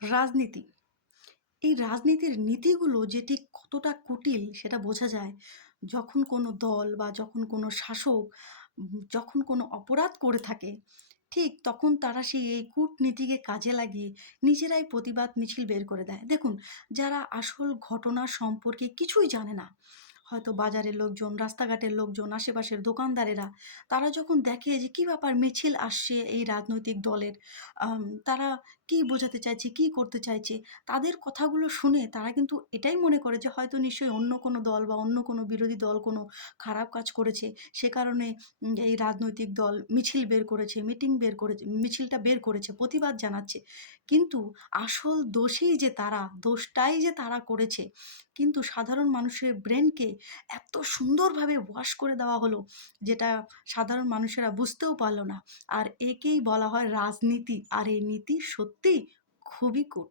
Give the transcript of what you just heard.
রাজনীতি। এই রাজনীতির নীতিগুলো যে ঠিক কতটা কুটিল সেটা বোঝা যায় যখন কোনো দল বা যখন কোনো শাসক যখন কোনো অপরাধ করে থাকে, ঠিক তখন তারা সেই এই কূটনীতিকে কাজে লাগিয়ে নিজেরাই প্রতিবাদ মিছিল বের করে দেয়। দেখুন, যারা আসল ঘটনা সম্পর্কে কিছুই জানে না, হয়তো বাজারের লোকজন, রাস্তাঘাটের লোকজন, আশেপাশের দোকানদারেরা, তারা যখন দেখে যে কি ব্যাপার মিছিল আসছে এই রাজনৈতিক দলের, তারা কি বোঝাতে চাইছে, কি করতে চাইছে, তাদের কথাগুলো শুনে তারা কিন্তু এটাই মনে করে যে হয়তো নিশ্চয়ই অন্য কোনো দল বা অন্য কোনো বিরোধী দল কোনো খারাপ কাজ করেছে। সে কারণে এই রাজনৈতিক দল মিছিল বের করেছে, মিটিং বের করেছে, মিছিলটা বের করেছে, প্রতিবাদ জানাচ্ছে। কিন্তু আসল দোষী যে তারা, দোষটাই যে তারা করেছে। কিন্তু সাধারণ মানুষের ব্রেনকে এত সুন্দরভাবে ওয়াশ করে দেওয়া হলো, যেটা সাধারণ মানুষেরা বুঝতেও পারল না। আর একেই বলা হয় রাজনীতি। আর এই নীতি সত্যিই খুবই কূট।